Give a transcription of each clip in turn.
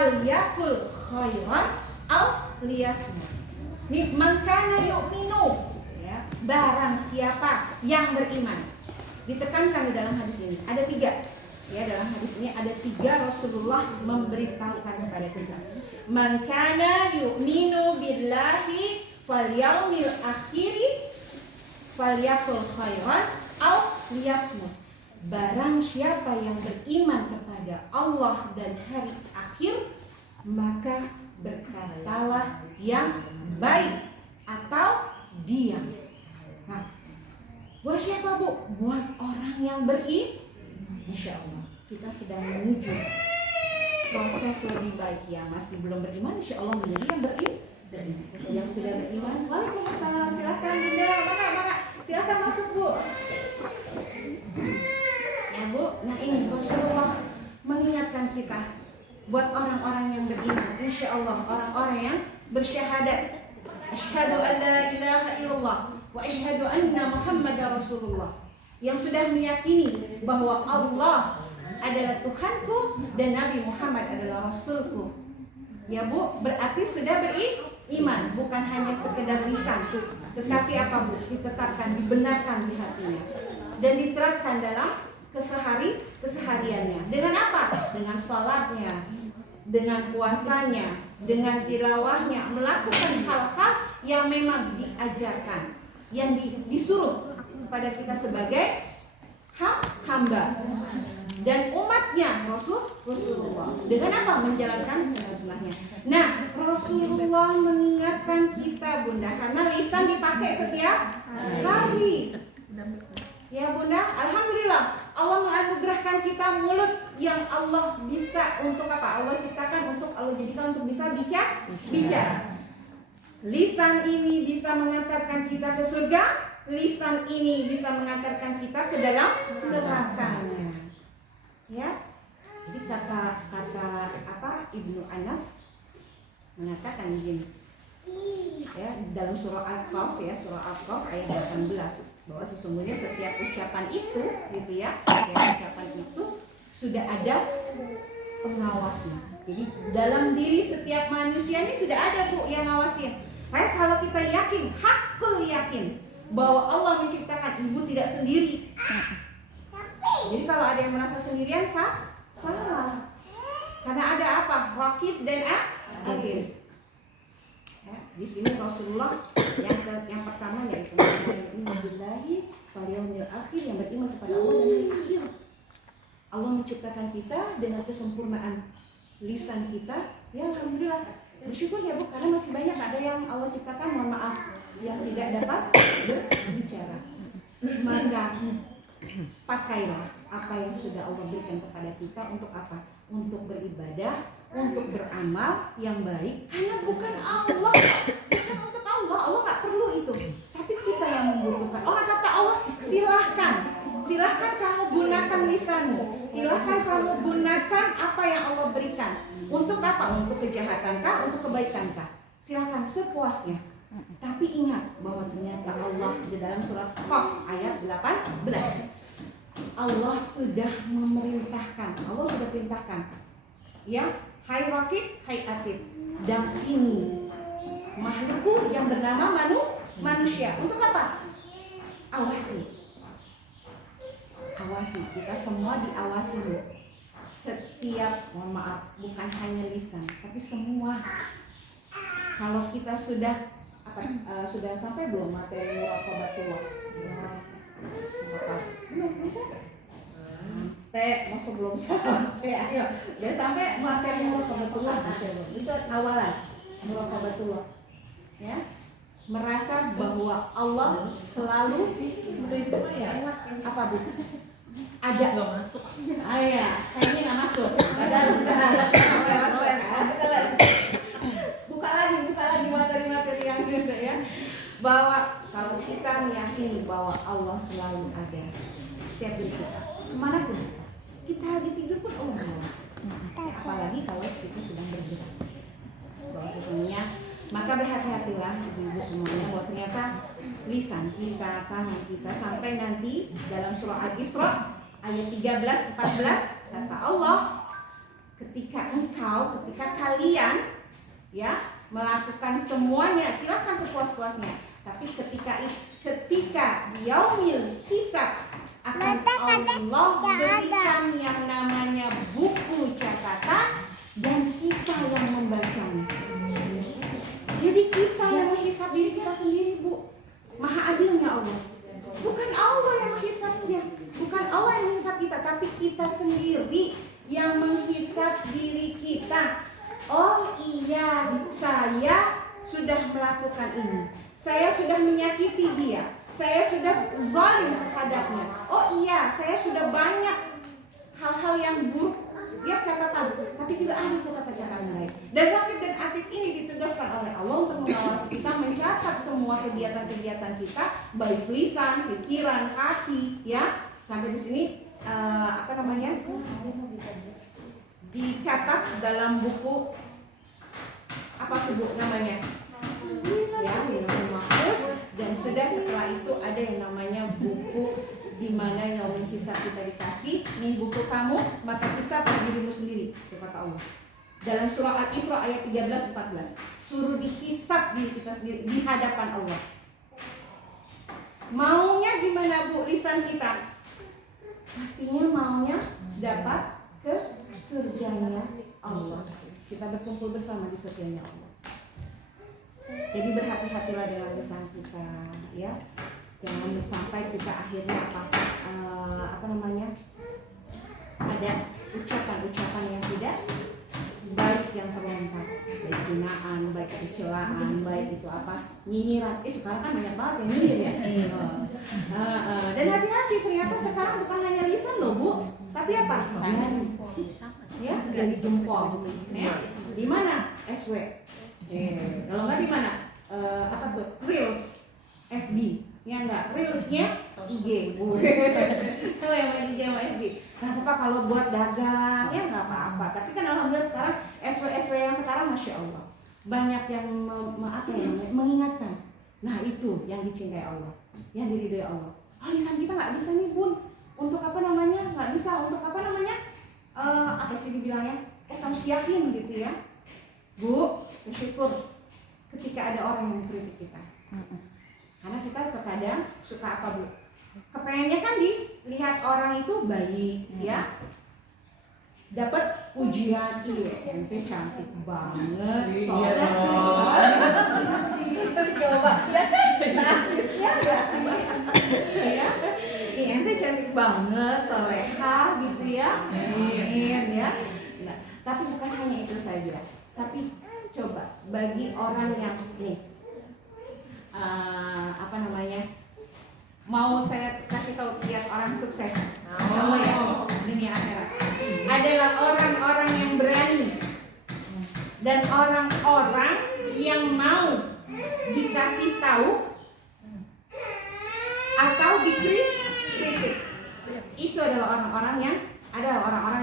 falyakul khairan aw liyasmut. Nih, man kana yu'minu, ya, barang siapa yang beriman. Ditekankan di dalam hadis ini ada 3. Ya, dalam hadis ini ada 3 Rasulullah memberitahukan kepada kita. Man kana yu'minu billahi wal yaumil akhiri falyakul khairan aw liyasmut. Barang siapa yang beriman kepada Allah dan hari akhir, maka berkatalah yang baik atau diam. Nah, buat siapa, Bu? Buat orang yang beriman. Insya Allah kita sedang menuju proses lebih baik. Ya, masih belum beriman, insya Allah menjadi yang beriman. Yang sudah beriman, waalaikumsalam. Silahkan Bunda, mana? Silahkan masuk, Bu. Ya, Bu. Nah, ini Rasulullah mengingatkan kita buat orang-orang yang beriman. Insya Allah orang-orang yang bersyahadat, asyhadu an la ilaha illallah wa asyhadu anna Muhammadar Rasulullah, yang sudah meyakini bahwa Allah adalah Tuhanku dan Nabi Muhammad adalah Rasulku. Ya, Bu, berarti sudah beriman, bukan hanya sekedar lisan, tetapi apa, Bu? Ditetapkan, dibenarkan di hatinya dan diterapkan dalam kesehariannya. Dengan apa? Dengan sholatnya, dengan puasanya, dengan tilawahnya, melakukan hal-hal yang memang diajarkan, yang disuruh kepada kita sebagai hamba dan umatnya Rasulullah. Dengan apa? Menjalankan sunnah-sunnahnya. Nah, Rasulullah mengingatkan kita, Bunda, karena lisan dipakai setiap hari. Ya, Bunda, alhamdulillah Allah menganugerahkan kita mulut yang Allah bisa untuk apa? Allah ciptakan untuk, Allah jadikan untuk bisa bicara. Lisan ini bisa mengantarkan kita ke surga, lisan ini bisa mengantarkan kita ke dalam nerakanya. Ya. Jadi kata apa, Ibnu Anas mengatakan begini. Ya, dalam surah Al-Kahf, ya, surah Al-Kahf ayat 18, bahwa sesungguhnya setiap ucapan itu, gitu ya, setiap ucapan itu sudah ada pengawasnya. Jadi dalam diri setiap manusia ini sudah ada, Bu, yang ngawasin. Kayak kalau kita yakin, hakul yakin bahwa Allah menciptakan ibu tidak sendiri. Jadi kalau ada yang merasa sendirian, salah. Karena ada apa? Raqib dan atid. Ya, di sini Rasulullah yang pertama yaitu Alhamdulillahi wal yaumil akhir, yang beriman kepada Allah dan hari akhir. Allah menciptakan kita dengan kesempurnaan lisan kita. Ya, alhamdulillah. Bersyukur ya, Bu, karena masih banyak ada yang Allah ciptakan, mohon maaf, yang tidak dapat berbicara. Maka pakailah apa yang sudah Allah berikan kepada kita untuk apa? Untuk beribadah, untuk beramal yang baik. Karena bukan Allah, bukan untuk Allah. Allah nggak perlu itu. Tapi kita yang membutuhkan. Allah kata Allah, silahkan kamu gunakan lisanmu. Silahkan kamu gunakan apa yang Allah berikan. Untuk apa? Untuk kejahatankah? Untuk kebaikankah? Silahkan sepuasnya. Tapi ingat bahwa ternyata Allah di dalam surat Qaf ayat 18, Allah sudah memerintahkan, Allah sudah perintahkan, ya, hai Raqib, hai Atid, dampingi makhlukku yang bernama manusia. Untuk apa? Awasi, kita semua diawasi, Bu. Setiap, mohon maaf, bukan hanya lisan, tapi semua. Kalau kita sudah sudah sampai belum materi muraqabatullah? Belum bisa? Masuk belum sampai. Ayo, udah sampai materi muraqabatullah, itu awalan muraqabatullah. Ya, merasa bahwa Allah selalu apa, Bu? Ada nggak masuk? Kayaknya nggak masuk. Buka lagi materi-materi yang gitu ya. Bahwa kalau kita meyakini bahwa Allah selalu ada setiap diri kita, kemanapun kita lagi tidur pun Allah mengawasi. Apalagi kalau kita sedang bergerak. Bahwa sesungguhnya, maka berhati-hatilah ibu-ibu semuanya, bahwa ternyata lisan kita, tangan kita, sampai nanti dalam surah Al-Isra ayat 13-14 kata Allah, ketika kalian ya melakukan semuanya, silakan sepuas-puasnya. Tapi ketika yaumil hisab akan Allah berikan yang namanya buku catatan dan kita yang membacanya. Jadi kita yang menghisab diri kita sendiri, Bu. Maha adilnya Allah. Bukan Allah yang menghisabnya, bukan Allah yang menghisab kita, tapi kita sendiri yang menghisab diri kita. Oh iya, saya sudah melakukan ini. Saya sudah menyakiti dia. Saya sudah zalim terhadapnya. Oh iya, saya sudah banyak hal-hal yang buruk. Dia catatan, tapi juga ada catatan-catatan lain. Dan Raqib dan Atid ini ditugaskan oleh Allah untuk mengawasi kita, mencatat semua kegiatan-kegiatan kita, baik lisan, pikiran, hati, ya. Sampai di sini dicatat dalam buku apa tuh Bu namanya? Ya, Lauhul Mahfuz. Dan sudah setelah itu ada yang namanya buku di mana yaumul hisab kita dikasih, nih buku kamu, maka hisab dirimu sendiri, kata Allah. Dalam surah Al-Isra ayat 13-14, suruh dihisab diri kita sendiri di hadapan Allah. Maunya gimana Bu lisan kita? Pastinya maunya dapat ke surganya Allah. Kita berkumpul bersama di surganya Allah. Jadi berhati-hatilah dengan lisan kita, ya. Jangan sampai kita akhirnya ada ucapan-ucapan yang tidak baik yang terlontar, baik hinaan, baik kecelaan, baik itu nyinyiran. Sekarang kan banyak banget yang nyinyir ya. Dan hati-hati, ternyata sekarang bukan hanya lisan loh Bu, tapi apa? Ya, dari jempol. Ya. Di mana? SW. Kalau nggak di mana? Reels, FB. Ya enggak, reelsnya IG. Coba yang main IG sama FB. Nah, apa kalau buat dagang ya nggak apa-apa. Tapi kan alhamdulillah sekarang SW yang sekarang masya Allah banyak yang mengingatkan. Nah itu yang dicintai Allah, yang diridhoi Allah. Lisan kita nggak bisa nih Bun, untuk nggak bisa untuk apa sih dibilangnya? Harus yakin gitu ya, Bu. Bersyukur ketika ada orang yang mengkritik kita. Karena kita terkadang suka Bu? Kepengennya kan dilihat orang itu baik, ya. Dapat pujian, ente cantik banget, coba ya kan, nasisnya ya, ente cantik banget, soleha gitu ya, amin ya. Nah, tapi bukan hanya itu saja, tapi coba bagi orang yang mau saya kasih tahu lihat orang sukses ya, dunia akhirat adalah orang-orang yang berani dan orang-orang yang mau dikasih tahu atau dikritik. Itu adalah orang-orang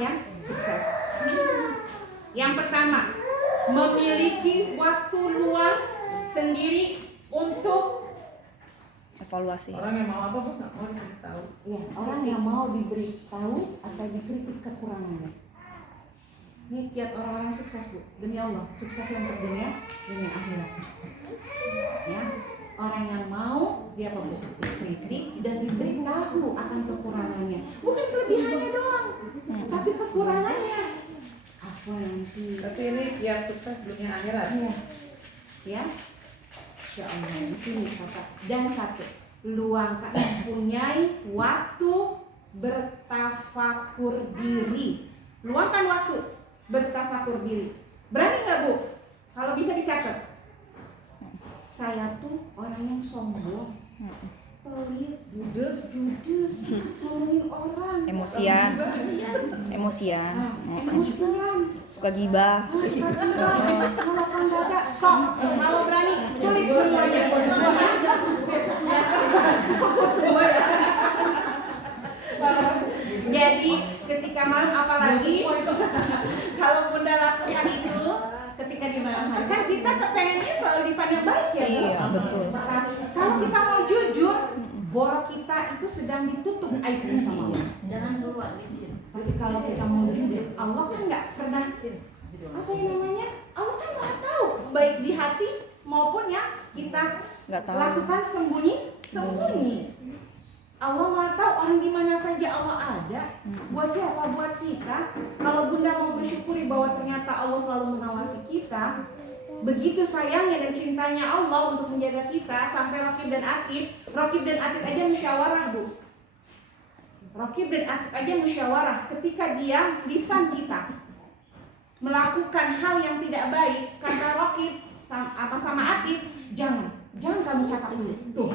yang sukses. Yang pertama, memiliki waktu luang sendiri untuk evaluasi. Orang yang mau apa Bu? Nggak mau dikasih tahu. Ya, orang yang mau diberitahu atau dikritik kekurangannya. Ini kiat orang-orang sukses Bu, demi Allah, sukses yang terdunia, dunia akhirat. Ya, orang yang mau dia apa Bu? Dikritik dan diberitahu akan kekurangannya. Bukan kelebihannya doang, tapi kekurangannya. Apa nanti? Tapi ini kiat sukses dunia akhirat. Ya. Insya Allah di sini kata. Dan satu, luangkan, mempunyai waktu bertafakur diri. Luangkan waktu bertafakur diri. Berani nggak Bu? Kalau bisa dicatat. Saya tuh orang yang sombong, pelit, judes, ngomongin orang, emosian, suka gibah. Ngelapang dada. Sok, kalau berani tulis semuanya. Jadi ketika malam, apalagi kalau Bunda lakukan itu ketika di malam hari, kan kita kepengennya selalu dipandang baik ya Bu? Iya, betul. Kalau kita mau jujur, borok kita itu sedang ditutup aibnya sama Allah. Jangan keluar izin. Tapi kalau kita mau jujur, Allah kan nggak pernah apa yang namanya? Allah kan Maha tahu baik di hati maupun yang kita Nggak tahu. lakukan sembunyi. Allah Maha tahu orang di mana saja Allah ada. Buat siapa? Buat kita. Kalau Bunda mau bersyukuri bahwa ternyata Allah selalu mengawasi kita, begitu sayangnya dan cintanya Allah untuk menjaga kita, sampai Raqib dan Atid aja musyawarah, Bu. Raqib dan Atid aja musyawarah ketika dia lisan kita melakukan hal yang tidak baik, kata Raqib sama Atid, jangan kamu catat dulu. Tuh.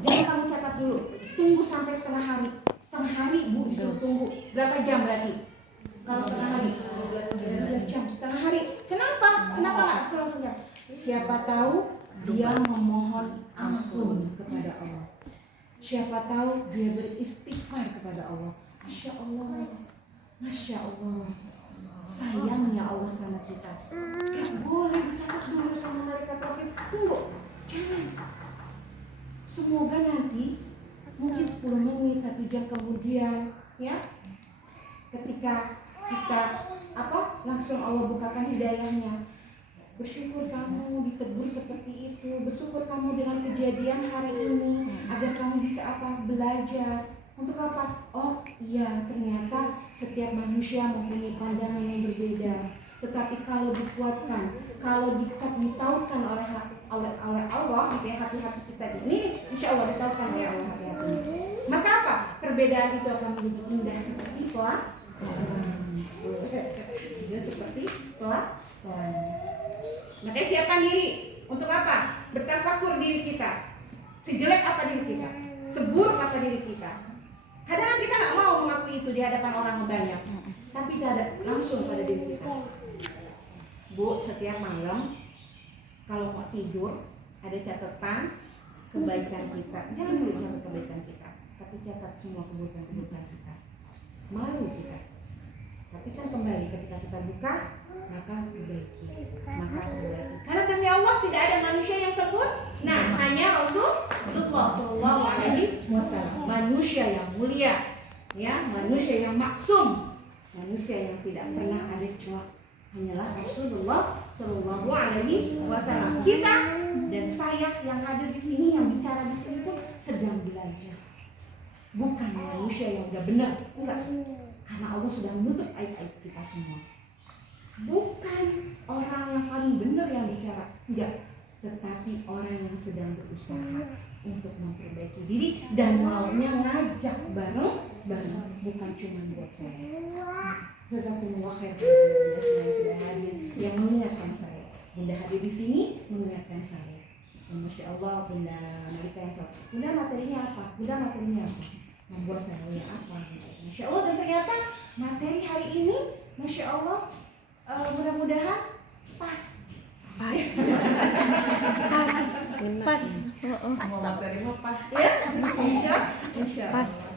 Jangan kamu catat dulu. Tunggu sampai setengah hari. Setengah hari, Bu, disuruh tunggu. Berapa jam berarti? Kalau setengah hari? 12 jam. Setengah hari. Kenapa nggak langsung? Siapa tahu dia memohon ampun kepada Allah. Siapa tahu dia beristighfar kepada Allah. Masya Allah. Sayangnya Allah sama kita. Gak boleh dicatat dulu sama malaikat Raqib. Tunggu, jangan. Semoga nanti mungkin 10 menit, 1 jam kemudian, ya, ketika kita langsung Allah bukakan hidayahnya. Bersyukur kamu ditegur seperti itu. Bersyukur kamu dengan kejadian hari ini agar kamu bisa belajar. Untuk apa? Oh iya, ternyata setiap manusia mempunyai pandangan yang berbeda. Tetapi kalau dikuatkan, kalau ditautkan oleh Allah, hati-hati kita ini, insya Allah ditautkan oleh Allah hati-hati. Maka apa? Perbedaan itu akan menjadi indah seperti pelan. Makanya siapkan diri untuk apa? Bertafakur diri kita. Sejelek apa diri kita? Seburuk apa diri kita? Kadang kita nggak mau mengakui itu di hadapan orang banyak, tapi tidak langsung pada diri kita. Bu, setiap malam kalau mau tidur ada catatan kebaikan kita. Jangan dulu catat kebaikan kita, tapi catat semua keburukan kita. Malu kita. Tapi kan kembali ketika kita buka, maka perbaiki. Karena demi Allah tidak ada manusia yang sempurna. Hanya Rasulullah Shallallahu Alaihi Wasallam, manusia yang mulia, ya, manusia yang maksum, manusia yang tidak pernah ada celah. Hanyalah Rasulullah Shallallahu Alaihi Wasallam. Kita dan saya yang hadir di sini, yang bicara di sini pun sedang belajar. Bukan manusia yang udah benar, enggak. Karena Allah sudah menutup aib-aib kita semua. Bukan orang yang paling benar yang bicara, enggak. Tetapi orang yang sedang berusaha untuk memperbaiki diri dan maunya ngajak bareng, bukan cuma buat saya. Jazakumullah khair yang sudah hadir, yang mengingatkan saya. Bunda hadir di sini mengingatkan saya. Masya Allah, Bunda Malika yang salah. Bunda materinya apa? Membuat saya apa? Masya Allah, dan ternyata materi hari ini, Masya Allah, mudah-mudahan pas. Semua materi mah pas. Ya, pas.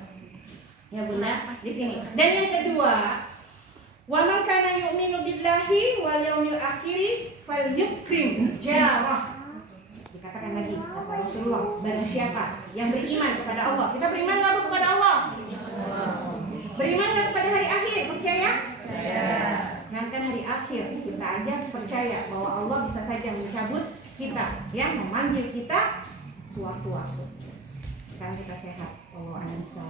Ya Bunda, di sini. Dan yang kedua, wa man kana yu'minu billahi wal yaumil akhir falyukrim jarah. Dikatakan lagi kata Rasulullah, barang siapa yang beriman kepada Allah. Kita beriman enggak kepada Allah? Beriman enggak kepada hari akhir? Percaya? Nah, kan hari akhir kita aja percaya bahwa Allah bisa saja mencabut kita, ya, memanggil kita suatu waktu. Sekarang kita sehat, Allah akan bisa.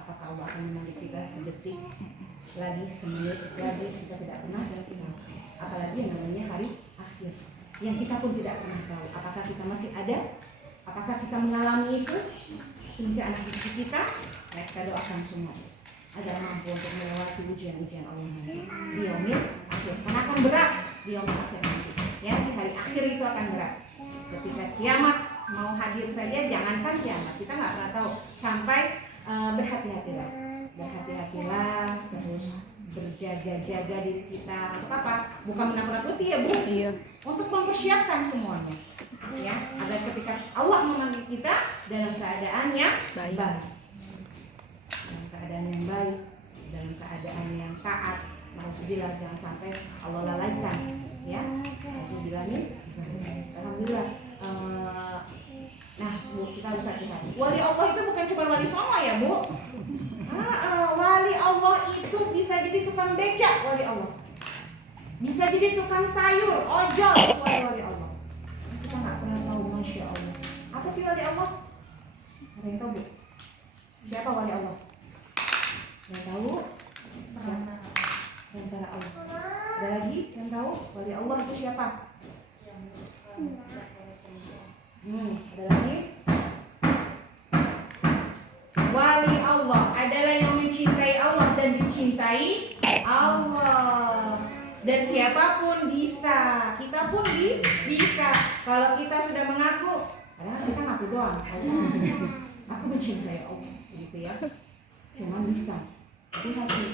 Apakah Allah akan memanggil kita sedetik lagi, semenit lagi, kita tidak pernah tahu. Apalagi yang namanya hari akhir, yang kita pun tidak pernah tahu. Apakah kita masih ada? Apakah kita mengalami itu? Hingga anak cucu kita, mereka doakan semua agar mampu untuk melewati ujian-ujian Allah nanti di yaumil akhir. Karena akan berat di yaumil akhir nanti. Ya, di hari akhir itu akan berat. Ketika kiamat mau hadir saja, jangankan kiamat, kita nggak pernah tahu. Sampai berhati-hatilah, terus berjaga-jaga diri kita. Untuk apa? Bukan menakut-nakuti ya Bu. Iya. Untuk mempersiapkan semuanya, ya, agar ketika Allah memanggil kita dalam keadaan yang baik. Dalam keadaan yang baik, dalam keadaan yang taat. Alhamdulillah, jangan sampai Allah lalaikan, ya. Alhamdulillah nih, alhamdulillah. Nah Bu, kita harus hati-hati. Wali Allah itu bukan cuma wali songo ya Bu. Wali Allah itu bisa jadi tukang becak, wali Allah. bisa jadi tukang sayur, ojol, wali Allah. Kita nggak pernah tahu, masya Allah. Apa sih wali Allah? Ada yang tahu bu? Siapa wali Allah? Yang tahu? Siapa? Perantara Allah. Ada lagi yang tahu wali Allah itu siapa? Ada lagi? Wali Allah adalah yang mencintai Allah dan dicintai Allah. Dan siapapun bisa, kita pun bisa. Kalau kita sudah mengaku, padahal kita ngaku doang. Aku mencintai Allah, gitu ya. Cuma bisa. Hati-hati.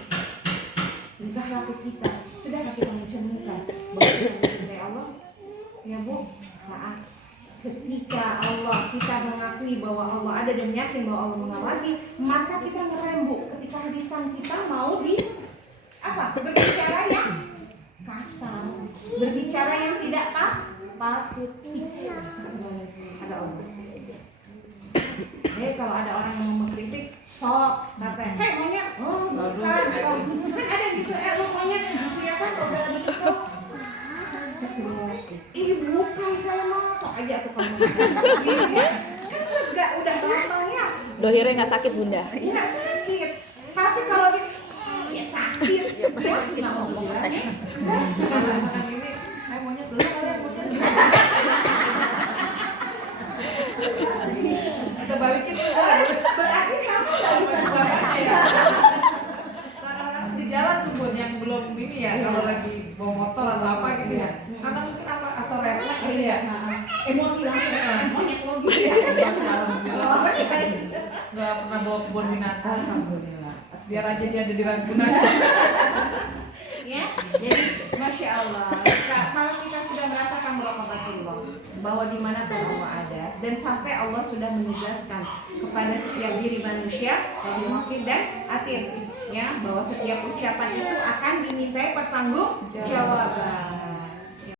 Entah laku kita, sudahkah kita mencerminkan bahwa kita mencintai Allah? Ya bu, maaf. Ketika kita mengakui bahwa Allah ada dan yakin bahwa Allah mengawasi, maka kita ngerembuk ketika lisan kita mau berbicara yang kasar, berbicara yang tidak patut. Ada Allah. Kalau ada orang yang mau mengkritik, sok kata, hei monyet, bukan, kan ada gitu, lu monyet, gitu ya kan, kalau udah lagi kesel. Bukan saya mau kok aja tuh kamu. Enggak, udah gampang ya. Dohirnya nggak sakit bunda. Nggak sakit. Tapi kalau ya sakit. Ya nggak mau sakit. Kalau misalkan ini, monyet dulu kalian monyet. Kita balikin tuh. Berarti sama nggak bisa ya. Kadang-kadang di jalan tuh Bun yang belum ini ya, kalau lagi bawa motor atau apa gitu ya. Karena mungkin apa atau refleks gitu ya. Emosi langsung. Monyet lo gitu ya. Alhamdulillah. Nggak pernah bawa kebun binatang. Alhamdulillah. Biar aja dia ada di Ragunan. Ya, jadi masya Allah. Kalau kita sudah merasakan muraqabatullah, bahwa di mana Allah ada, dan sampai Allah sudah menugaskan kepada setiap diri manusia dari wakil dan atir, ya, bahwa setiap ucapan itu akan dimintai pertanggungjawaban.